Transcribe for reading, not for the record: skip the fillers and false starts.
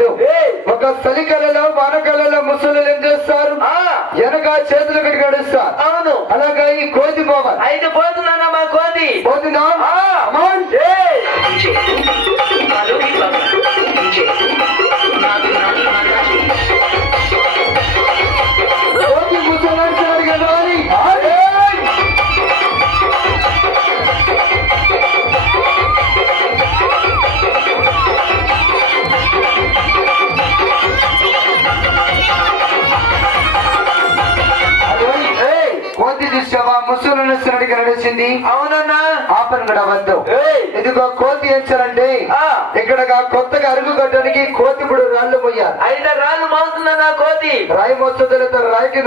వద్దు. ఒక చలికలలో వానకాలలో ముసలు ఏం చేస్తారు? వెనక చేతులు కడిగి నడుస్తారు. అవును. అలాగా ఈ కోతి పోవాలి. అయితే పోతున్నానా మా కోతి? పోతుందా? కోతి ముసలు నడిచారు కదా అని. కోతి చూసావా ముసలు నడిచినట్టుగా నడిచింది. అవునన్నా. ఆపను కూడా వద్దు. ఇదిగో కోతి ఏంచారంటే ఇక్కడ కొత్తగా అరుగు కట్టడానికి కోతి ఇప్పుడు రాళ్ళు మొయ్యాలి. అయితే రాళ్ళు మోస్తుందా కోతి? రాయి మోస్తుంది రాయికి